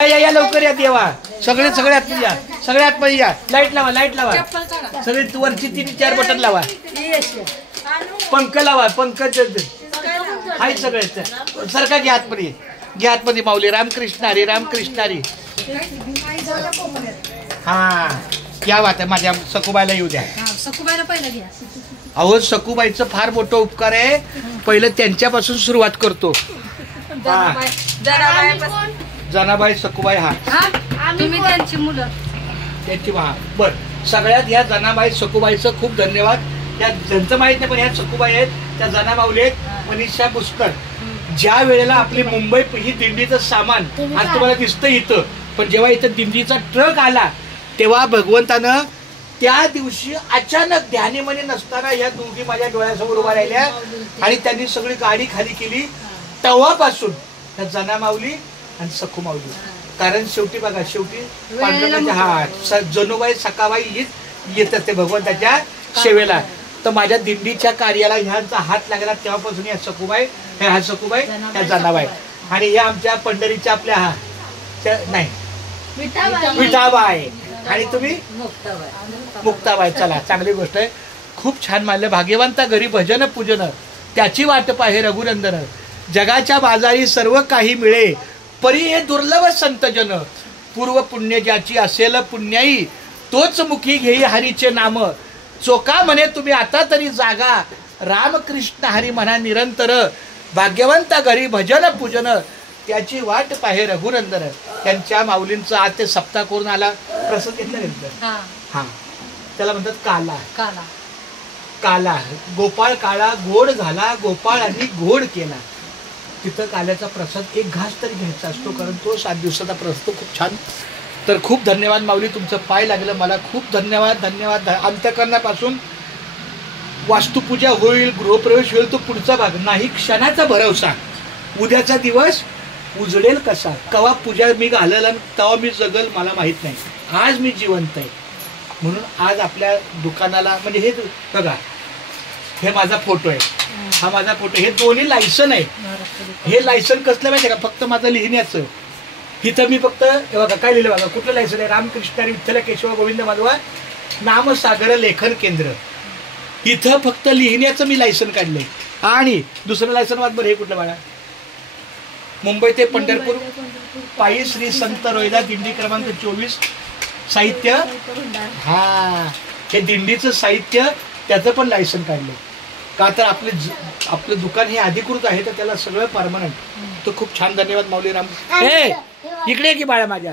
या लवकर या देवा. सगळ्यात या, सगळ्यात मध्ये या. लाईट लावा सगळे. वरची 3-4 बटन लावा. पंख लावा. पंकज हाय सगळे. सरका घ्या आतमध्ये. घ्या आतमध्ये माऊली. रामकृष्ण हरी. रामकृष्ण हरी. हा क्या बात आहे. माझ्या सखूबाईला येऊ द्या. सखूबाईला पहिलं घ्या. अहो सखूबाईचं फार मोठं उपकार आहे. पहिलं त्यांच्यापासून सुरुवात करतो. जनाबाई सखूबाई. हा तुम्ही त्यांची मुलं. त्यांची बर. सगळ्यात या जनाबाई सखूबाईचं खूप धन्यवाद. त्या ज्यांचं माहित नाही पण ह्या सखूबाई आहेत. त्या जनाबाई आहेत. मनीषा पुष्कर. ज्या वेळेला आपली मुंबई ही दिंडीचं सामान आज तुम्हाला दिसतं इथं, पण जेव्हा इथं दिंडीचा ट्रक आला तेव्हा भगवंतानं त्या दिवशी अचानक ध्यानीमनी नसताना या दोघी माझ्या डोळ्यासमोर उभा राहिल्या आणि त्यांनी सगळी गाडी खाली केली. तेव्हापासून त्या जना माऊली आणि सखू माऊली. कारण शेवटी बघा, शेवटी पांडुरंगाच्या हात जनुबाई सखाबाई हीच येत असते भगवंताच्या सेवेला. तर माझ्या दिंडीच्या कार्याला ह्यांचा हात लागला तेव्हापासून या सखूबाई, ह्या सखूबाई, ह्या जनाबाई आणि ह्या आमच्या पंढरीच्या आपल्या नाही विठाबाई आणि तुम्ही मुक्ताबाई. चला चांगली गोष्ट आहे. खूप छान मानलं. भाग्यवंता घरी भजन पूजन त्याची वाट पाहे रघुनंदन. जगाच्या बाजारी सर्व काही मिळे परी हे दुर्लभ संतजन. पूर्व पुण्य ज्याची असेल पुण्याई तोच मुखी घेई हरीचे नाम. चोका म्हणे तुम्ही आता तरी जागा रामकृष्ण हरी म्हणा निरंतर. भाग्यवंता घरी भजन पूजन त्याची वाट पाहे रघुनंदन. त्यांच्या माऊलींचं आज ते सप्ताह करून आला. प्रसाद घेतलं. हा त्याला म्हणतात काला. काला काला. गोपाळ काळा गोड झाला गोपाळांनी गोड केला. तिथं काल्याचा प्रसाद एक घास तरी घ्यायचा असतो, कारण तो 7 दिवसाचा प्रसाद खूप छान. तर खूप धन्यवाद माऊली. तुमचं पाय लागलं मला. खूप धन्यवाद. धन्यवाद अंतःकरणापासून. वास्तुपूजा होईल, गृहप्रवेश होईल, तो पुढचा भाग नाही. क्षणाचा भरवसा. उद्याचा दिवस उजळेल कसा, कवा पूजा मी घालेल आणि तेव्हा मी जगल मला माहित नाही. आज मी जिवंत आहे म्हणून आज आपल्या दुकानाला म्हणजे हे बघा, हे माझा फोटो आहे, हा माझा फोटो. हे दोन्ही लायसन आहे. हे लायसन कसलं माहिती आहे का? फक्त माझं लिहिण्याचं. इथं मी फक्त हे बघा काय लिहिलं बघा. कुठलं लायसन आहे? रामकृष्ण विठ्ठल केशव गोविंद माधवा नामसागर लेखन केंद्र. इथं फक्त लिहिण्याचं मी लायसन काढलंय. आणि दुसरं लायसन वाद बरं हे कुठलं बाळा? मुंबई ते पंढरपूर पायी श्री संत रोहिदास दिंडी क्रमांक 24 साहित्य. हा हे दिंडीचं साहित्य त्याचं पण लायसन काढलं. का तर आपलं दुकान हे अधिकृत आहे तर त्याला सगळं परमनंट. तो खूप छान. धन्यवाद माऊली. राम इकडे की बाळा माझ्या.